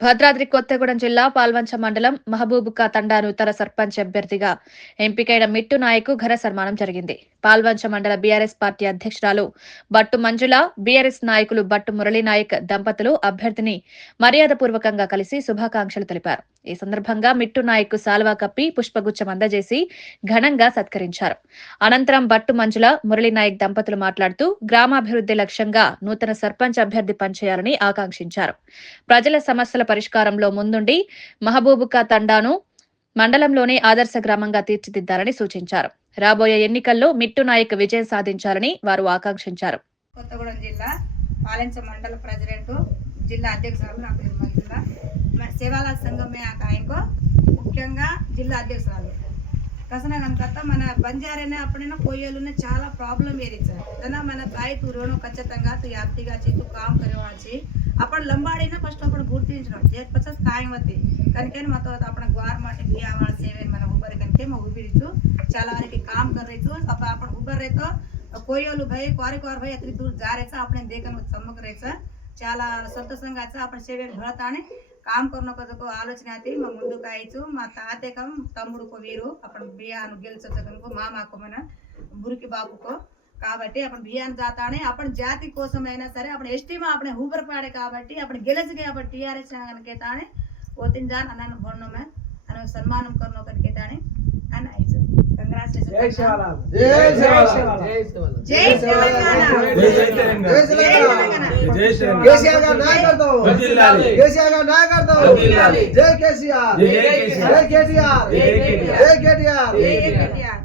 భద్రాద్రి కొత్తగూడెం జిల్లా పాల్వంచ మండలం మహబూబుకా తండా నూతన సర్పంచ్ అభ్యర్థిగా ఎంపికైన మిట్టు నాయకు ఘన సన్మానం జరిగింది. పాల్వంచ మండల బీఆర్ఎస్ పార్టీ అధ్యక్షురాలు బట్టు మంజుల బీఆర్ఎస్ నాయకులు బట్టు మురళీ నాయక్ దంపతులు అభ్యర్థిని మర్యాదపూర్వకంగా కలిసి శుభాకాంక్షలు తెలిపారు. ఈ సందర్భంగా మిట్టు నాయక్ సాల్వా కప్పి పుష్పగుచ్చం అందజేసి ఘనంగా సత్కరించారు. అనంతరం బట్టు మంజుల మురళీనాయక్ దంపతులు మాట్లాడుతూ గ్రామాభివృద్ధి లక్ష్యంగా నూతన సర్పంచ్ అభ్యర్థి పనిచేయాలని ఆకాంక్షించారు. ప్రజల సమస్యల పరిష్కారంలో ముందుండి మహబూబుకా తండాను మండలంలోనే ఆదర్శ గ్రామంగా తీర్చిదిద్దాలని సూచించారు. రాబోయే ఎన్నికల్లో మిట్టు నాయక్ విజయం సాధించాలని వారు ఆకాంక్షించారు. కొత్తగూడెం జిల్లా పాలించ మండల ప్రెసిడెంట్ జిల్లా అధ్యక్షురాలు నా పేరు మంజుల. సేవాల సంఘమే ఆ ఆయనకు ముఖ్యంగా జిల్లా అధ్యక్షురాలు కసన కనుక మన బంజారైనా అప్పుడైనా కోయలున్న చాలా ప్రాబ్లం ఏరిచారు దాని మన తాయి తూరోను ఖచ్చితంగా తు యాప్తిగా చే తు కామ్ కరవాచి అప్పుడు లంబాడైనా ఫస్ట్ అప్పుడు గుర్తించడం చేతి పచ్చ ఖాయం అవుతుంది కనుక మాతో అప్పుడు గ్వార్ మాట బియ్యవాడ సేవ మన ఉబ్బరి కనుక మా ఉబ్బిరిచు చాలా వారికి కామ్ కర్రైతు అప్పుడు అప్పుడు ఉబ్బర్రైతో કોયોલું ભાઈ કોરી કોર ભાઈ અત્રી દૂર જા રહે છે આપણે દેખન સમગ્ર રહે છે ચાલા સંતોષંગ છે આપણે સેવે ભળતાને కాంకొన్న కొద్దకు ఆలోచన అతి మా ముందు కాయచు మా ತಾತೆಕಂ తమ్ముడుకు వీరు అప్పుడు ಬಿಯಾನು గెలిచొచ్చకనుకో మామాకు మన బురికి బాపుకో. కాబట్టి అప్పుడు బియ్యాన్ని జాతానే అప్పుడు జాతి కోసం అయినా సరే అప్పుడు ఎస్టీమా అప్పుడు ఊబరపాడే కాబట్టి అప్పుడు గెలిచి కాబట్టి టీఆర్ఎస్ కనుకే తానే ఓతిన్ జాన్ అన్నాను బొన్నమే అని సన్మానం కొన్న ఒకరికే తానే అని అయితే కంగ్రాచులేషన్ జై తెలంగాణ జై తెలంగాణ కేసీఆర్ గారి నాయకత్వం. కేసీఆర్ గారి నాయకత్వం. జై కేసీఆర్. జై కేటీఆర్ జై కేటీఆర్